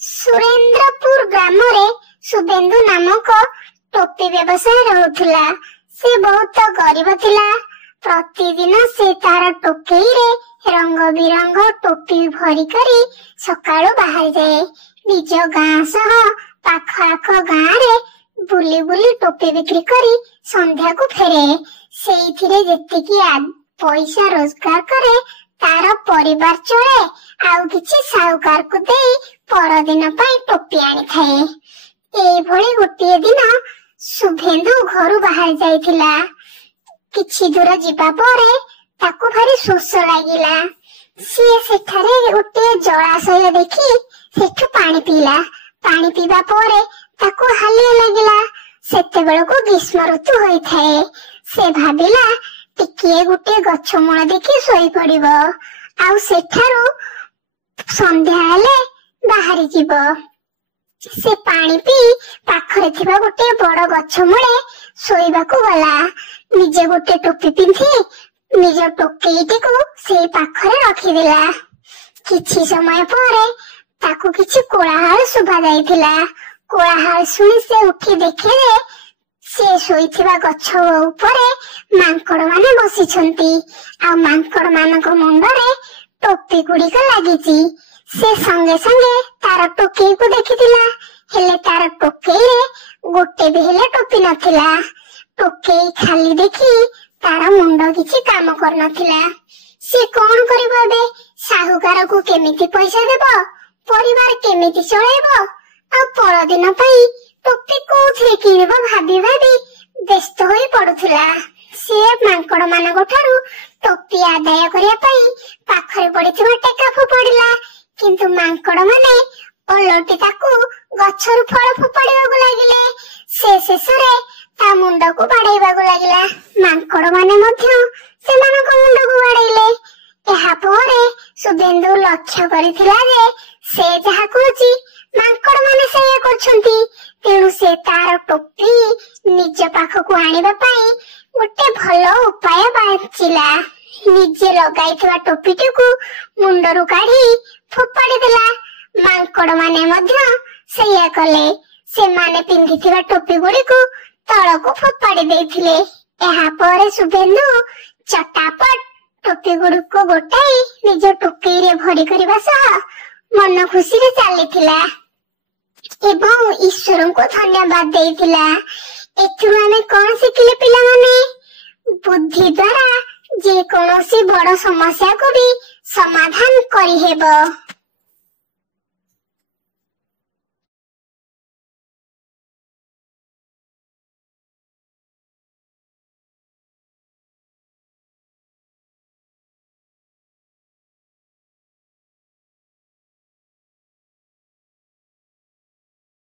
सुरेंद्रपुर ग्राम रे शुभेन्दु नामक टोपी व्यवसाय रहउथिला। से बहुत गरीब थिला। प्रतिदिन से तार टोकेई रे रंग बिरंग टोपी भरी करी सकाळु बाहर जाए। निज गाँ सह पाख आख गाँ रे बुली बुली टोपी बिक्री करी संध्या को फेरे। सेइथिरे जेतिकी पैसा रोजगार करे तार परिवार चले आउ किछि साहुकार को देई परदिन पई टोपी आनी थाए। एई भली गोटे दिन शुभेन्दु घरु बाहर जाइथिला। किछि दूर जिबा परे ताकू भारी शोष लागिला। सिए सेठारे गोटे जलाशय देखि सेठु पानी पीला। पानी पीबा परे ताकू हालिया लागिला। सेतेबेलको ग्रीष्म ऋतु होई थाए। से भाबिला टिकिए गोटे गछ मूल देखि सोई पड़िबो आउ सेठारु संध्या हेले बाहरी जीवो। से पानी पी पाखरे थिबा गोटे बड़ गछ मूले सोईबाकू गला। निजे गोटे टोपी पिंधि निज टोकेईटी को से पाखरे रखिदेला। किछि समय परे ताकू किछि कोलाहल सुभा जाइथिला। कोलाहल सुनी से उठी देखे से सोईथिबा गछ उपरे मांकड़ माने बसिछंती आ मांकड़ मानक मुंडरे टोपी गुड़िक लागिची। से संगे संगे तार टोकेई को देखिथिला। हेले तार टोकेई रे गोटे भी हेले टोपी नथिला। टोकेई खाली देखि तार मुंड किछि काम कर नथिला। से कोन करिबो बे? साहुकार को केमिति पैसा देबो? परिवार केमिति चलेबो? आ परदिन पई टोपी कोथरे किनिबो भाबी भाबी व्यस्त होई पडुथिला। से मांकड़ मानक ठारू टोपी आदाय करिया पई पाखरे पडिथिबा टेका फोपडिला। किंतु मांकड़ माने ओलटी ताकू गछरु फळ फोपडिबाकू लागिले। से शेषरे ता मुंड को बाडैबाकू लागिला। मांकड़ माने मध्य सेमानक मुंड को बाडैले। एहा परे शुभेन्दु लक्ष्य करिथिला जे से जहा कहूची मांकड़ माने सेया करछंती। तेणु से तार टोपी निज पाखकू आनिबा पई गोटे भलो उपाय बाछिला। निजे लगाइथिबा टोपीटीकू मुंडरू काढी फोपाडी देला। मांकड़ माने मध्य सेया कले। से माने पिंधिथिबा टोपी गुडीकू तळकू फोपाडी देइथिले। एहा परे शुभेन्दु चटापट टोपी गुडीकू गोटाई निज टोकेई रे भरी करिबा सह मन खुशी रे चलीथिला एवं ईश्वर को धन्यवाद देइथिला। एथुरु आमे कोन सिखिले पिला माने? बुद्धि द्वारा जे कोनोसी बड़ समस्या को भी समाधान करि हेबो।